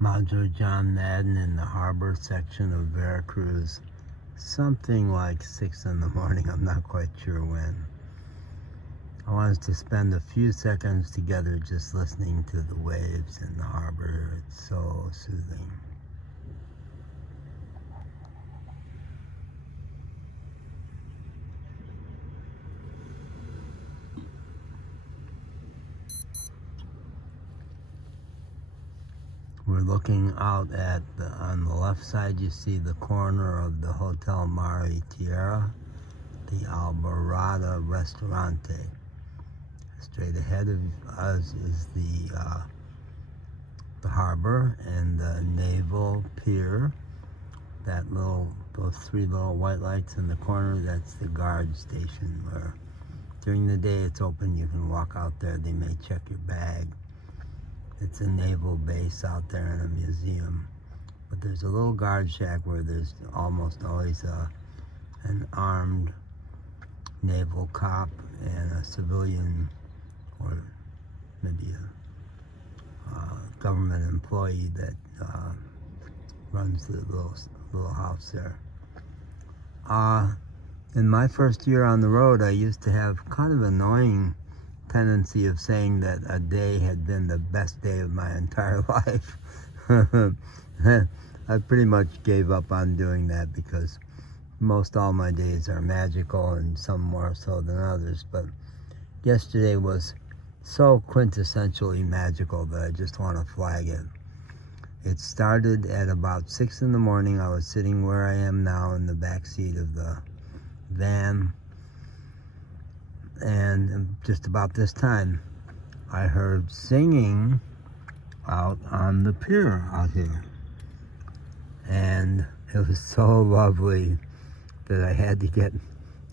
Majo John Madden in the harbor section of Veracruz. Something like 6 in the morning, I'm not quite sure when. I wanted to spend a few seconds together just listening to the waves in the harbor. It's so soothing. We're looking out at on the left side you see the corner of the Hotel Mari Tierra, the Alborada Restaurante. Straight ahead of us is the harbor and the naval pier. Those three little white lights in the corner, that's the guard station where during the day it's open, you can walk out there, they may check your bag. It's a naval base out there in a museum. But there's a little guard shack where there's almost always an armed naval cop and a civilian or maybe a government employee that runs the little house there. In my first year on the road, I used to have kind of annoying tendency of saying that a day had been the best day of my entire life. I pretty much gave up on doing that because most all my days are magical and some more so than others. But yesterday was so quintessentially magical that I just want to flag it. It started at about 6 in the morning. I was sitting where I am now in the back seat of the van. And just about this time, I heard singing out on the pier out here. And it was so lovely that I had to get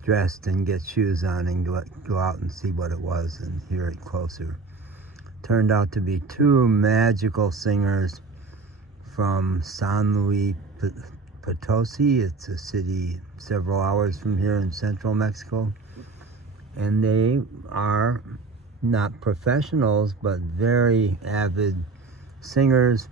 dressed and get shoes on and go out and see what it was and hear it closer. Turned out to be two magical singers from San Luis Potosi. It's a city several hours from here in central Mexico. And they are not professionals, but very avid singers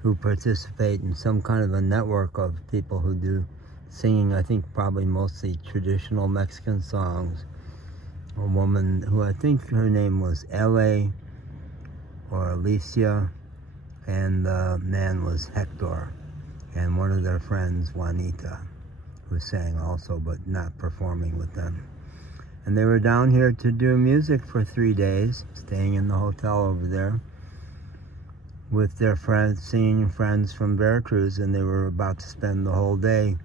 who participate in some kind of a network of people who do singing, I think probably mostly traditional Mexican songs. A woman who I think her name was L.A. or Alicia, and the man was Hector, and one of their friends, Juanita, who sang also, but not performing with them. And they were down here to do music for 3 days, staying in the hotel over there with their friends, singing friends from Veracruz, and they were about to spend the whole day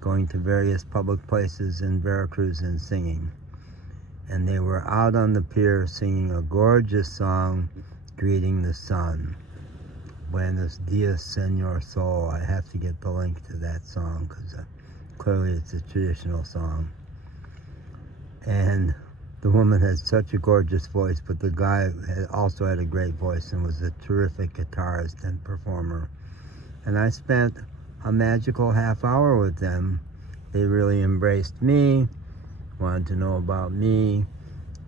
going to various public places in Veracruz and singing. And they were out on the pier singing a gorgeous song, greeting the sun. Buenos dias, Senor Sol. I have to get the link to that song because clearly it's a traditional song. And the woman had such a gorgeous voice, but the guy also had a great voice and was a terrific guitarist and performer. And I spent a magical half hour with them. They really embraced me, wanted to know about me,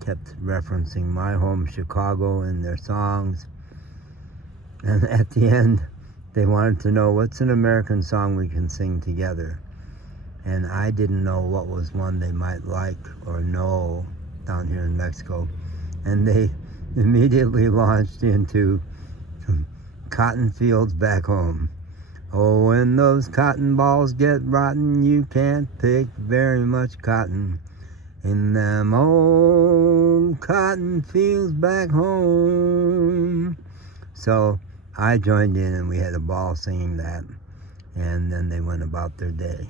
kept referencing my home, Chicago, in their songs. And at the end, they wanted to know what's an American song we can sing together. And I didn't know what was one they might like or know down here in Mexico. And they immediately launched into Cotton Fields Back Home. Oh, when those cotton balls get rotten, you can't pick very much cotton in them old cotton fields back home. So I joined in and we had a ball singing that, and then they went about their day.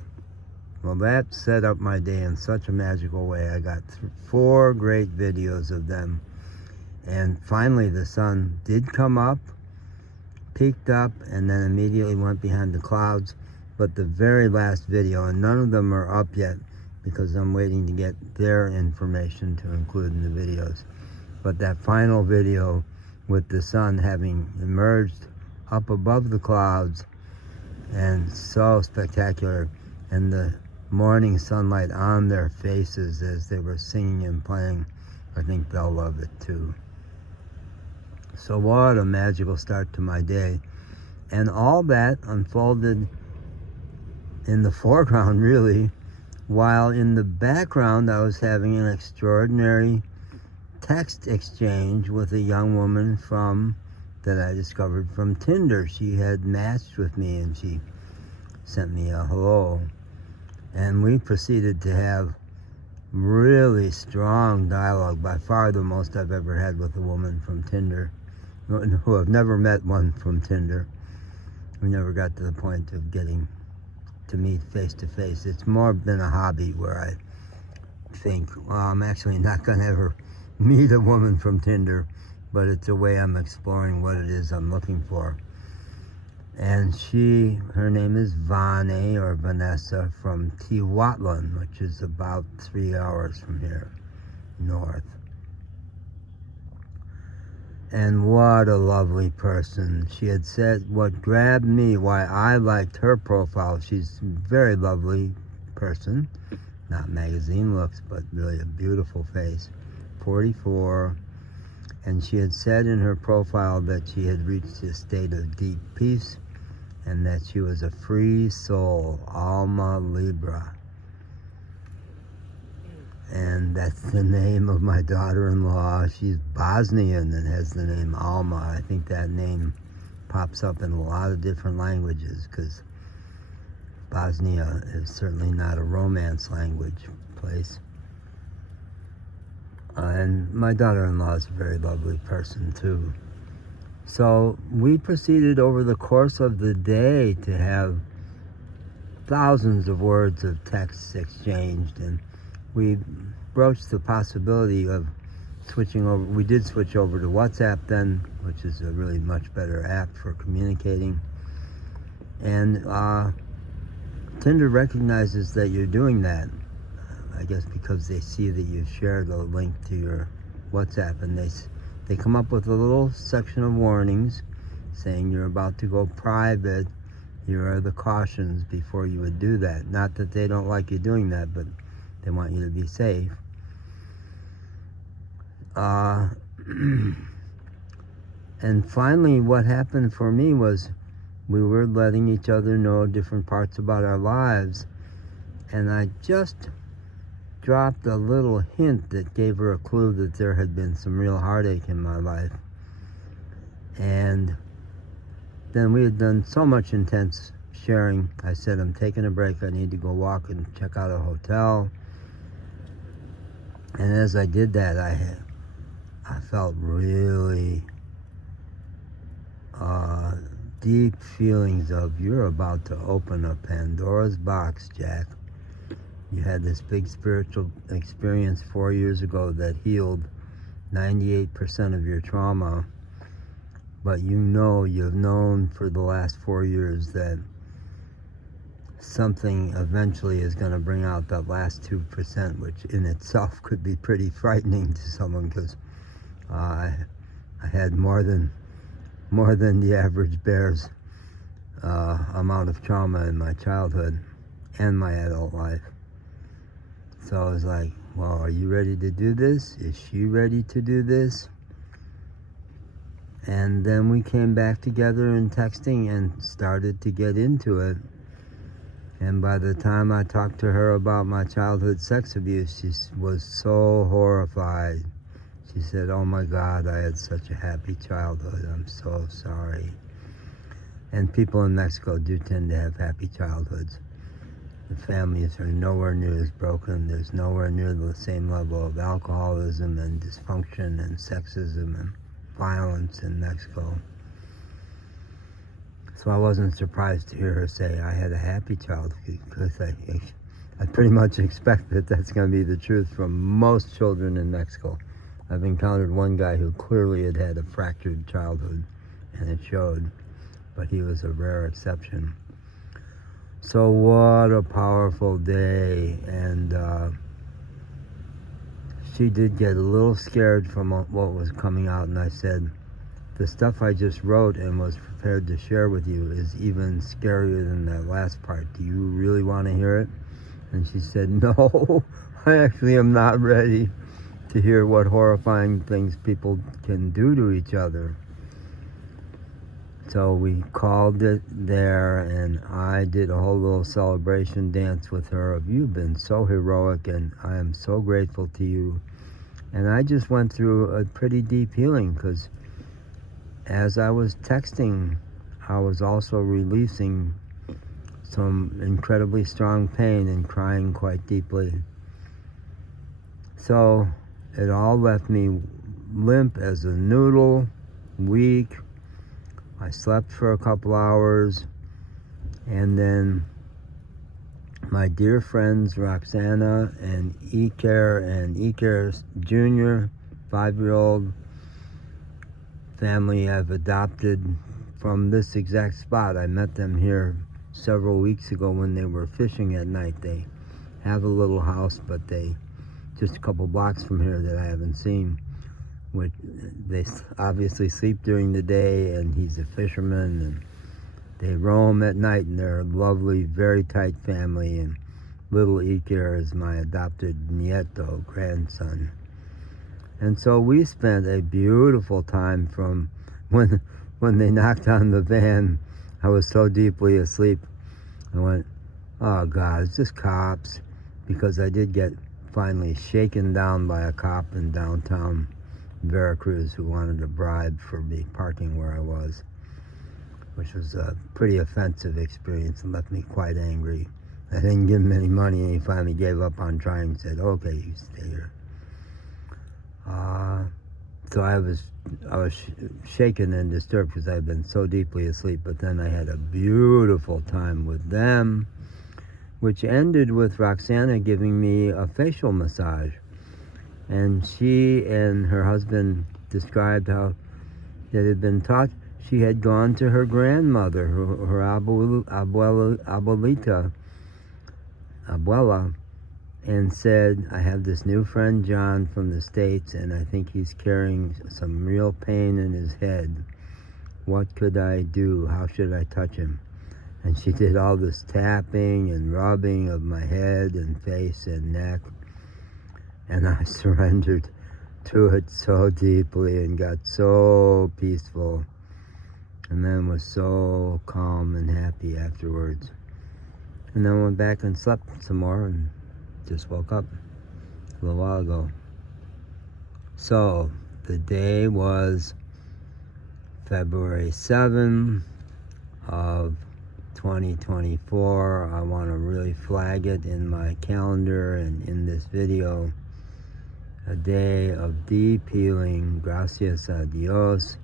Well, that set up my day in such a magical way. I got 4 great videos of them. And finally the sun did come up, peaked up, and then immediately went behind the clouds. But the very last video, and none of them are up yet because I'm waiting to get their information to include in the videos. But that final video with the sun having emerged up above the clouds and so spectacular, and the morning sunlight on their faces as they were singing and playing, I think they'll love it too. So what a magical start to my day. And all that unfolded in the foreground, really, while in the background I was having an extraordinary text exchange with a young woman that I discovered from Tinder. She had matched with me and she sent me a hello. And we proceeded to have really strong dialogue, by far the most I've ever had with a woman from Tinder, who I've never met one from Tinder. We never got to the point of getting to meet face to face. It's more been a hobby where I think, well, I'm actually not going to ever meet a woman from Tinder, but it's a way I'm exploring what it is I'm looking for. And her name is Vane or Vanessa from Tihuatlan, which is about 3 hours from here, north. And what a lovely person. She had said what grabbed me, why I liked her profile. She's a very lovely person, not magazine looks, but really a beautiful face, 44. And she had said in her profile that she had reached a state of deep peace and that she was a free soul, Alma Libra. And that's the name of my daughter-in-law. She's Bosnian and has the name Alma. I think that name pops up in a lot of different languages because Bosnia is certainly not a romance language place. And my daughter-in-law is a very lovely person too. So we proceeded over the course of the day to have thousands of words of texts exchanged, and we broached the possibility of switching over. We did switch over to WhatsApp then, which is a really much better app for communicating. And Tinder recognizes that you're doing that, I guess because they see that you've shared a link to your WhatsApp, and they come up with a little section of warnings saying you're about to go private. Here are the cautions before you would do that. Not that they don't like you doing that, but they want you to be safe. And finally, what happened for me was we were letting each other know different parts about our lives, and I just dropped a little hint that gave her a clue that there had been some real heartache in my life. And then we had done so much intense sharing. I said, I'm taking a break. I need to go walk and check out a hotel. And as I did that, I felt really deep feelings of, you're about to open a Pandora's box, Jack. You had this big spiritual experience 4 years ago that healed 98% of your trauma, but you've known for the last 4 years that something eventually is going to bring out that last 2%, which in itself could be pretty frightening to someone, because I had more than the average bear's amount of trauma in my childhood and my adult life. So I was like, well, are you ready to do this? Is she ready to do this? And then we came back together in texting and started to get into it. And by the time I talked to her about my childhood sex abuse, she was so horrified. She said, oh my God, I had such a happy childhood. I'm so sorry. And people in Mexico do tend to have happy childhoods. The families are nowhere near as broken. There's nowhere near the same level of alcoholism and dysfunction and sexism and violence in Mexico. So I wasn't surprised to hear her say I had a happy childhood, because I pretty much expect that that's going to be the truth from most children in Mexico. I've encountered one guy who clearly had a fractured childhood, and it showed, but he was a rare exception. So what a powerful day. And she did get a little scared from what was coming out, and I said, the stuff I just wrote and was prepared to share with you is even scarier than that last part. Do you really want to hear it? And she said, no, I actually am not ready to hear what horrifying things people can do to each other. So we called it there, and I did a whole little celebration dance with her of, you've been so heroic, and I am so grateful to you. And I just went through a pretty deep healing, because as I was texting, I was also releasing some incredibly strong pain and crying quite deeply. So it all left me limp as a noodle, weak. I slept for a couple hours, and then my dear friends Roxana and Iker's Jr., 5-year-old family I've adopted from this exact spot. I met them here several weeks ago when they were fishing at night. They have a little house, but they just a couple blocks from here that I haven't seen. Which they obviously sleep during the day, and he's a fisherman, and they roam at night, and they're a lovely, very tight family. And little Iker is my adopted nieto grandson. And so we spent a beautiful time from when they knocked on the van. I was so deeply asleep. I went, oh God, it's just cops, because I did get finally shaken down by a cop in downtown Veracruz who wanted a bribe for me parking where I was, which was a pretty offensive experience and left me quite angry. I didn't give him any money, and he finally gave up on trying and said, okay, you stay here. So I was shaken and disturbed because I had been so deeply asleep, but then I had a beautiful time with them, which ended with Roxana giving me a facial massage. And she and her husband described how it had been taught. She had gone to her grandmother, her abuela, and said, I have this new friend John from the States, and I think he's carrying some real pain in his head. What could I do? How should I touch him? And she did all this tapping and rubbing of my head and face and neck. And I surrendered to it so deeply and got so peaceful, and then was so calm and happy afterwards. And then went back and slept some more and just woke up a little while ago. So the day was February 7th of 2024. I want to really flag it in my calendar and in this video. A day of deep healing, gracias a Dios,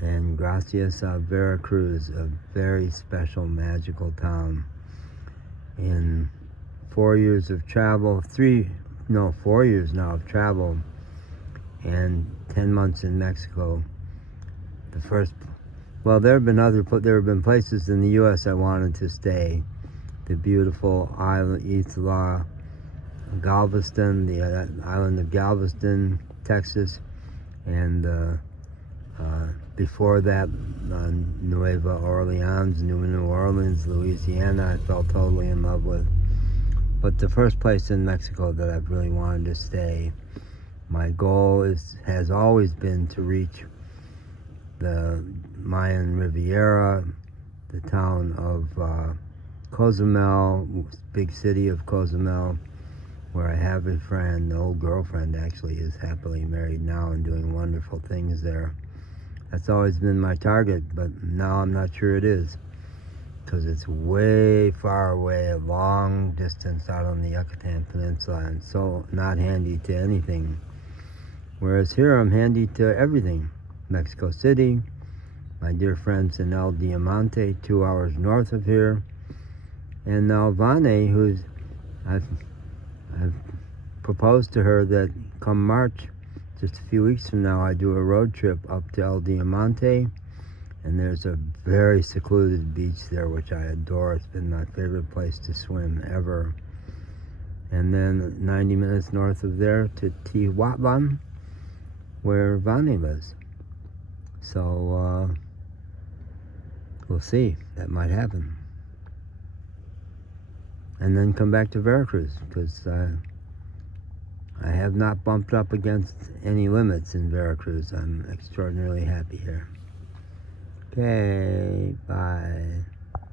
and gracias a Veracruz, a very special, magical town. In 4 years of travel, 4 years now of travel, and 10 months in Mexico. There have been places in the U.S. I wanted to stay. The beautiful island, Isla Galveston, the island of Galveston, Texas, and before that, New Orleans, Louisiana, I fell totally in love with. But the first place in Mexico that I've really wanted to stay, my goal has always been to reach the Mayan Riviera, the town of Cozumel, big city of Cozumel, where I have a friend, an old girlfriend actually, is happily married now and doing wonderful things there. That's always been my target, but now I'm not sure it is, because it's way far away, a long distance out on the Yucatan Peninsula, and so not handy to anything. Whereas here I'm handy to everything. Mexico City, my dear friends in El Diamante, 2 hours north of here, and now Vane, I've proposed to her that come March, just a few weeks from now, I do a road trip up to El Diamante, and there's a very secluded beach there, which I adore. It's been my favorite place to swim ever. And then 90 minutes north of there to Tihuatlan, where Vane lives. So we'll see. That might happen. And then come back to Veracruz, because I have not bumped up against any limits in Veracruz. I'm extraordinarily happy here. Okay, bye.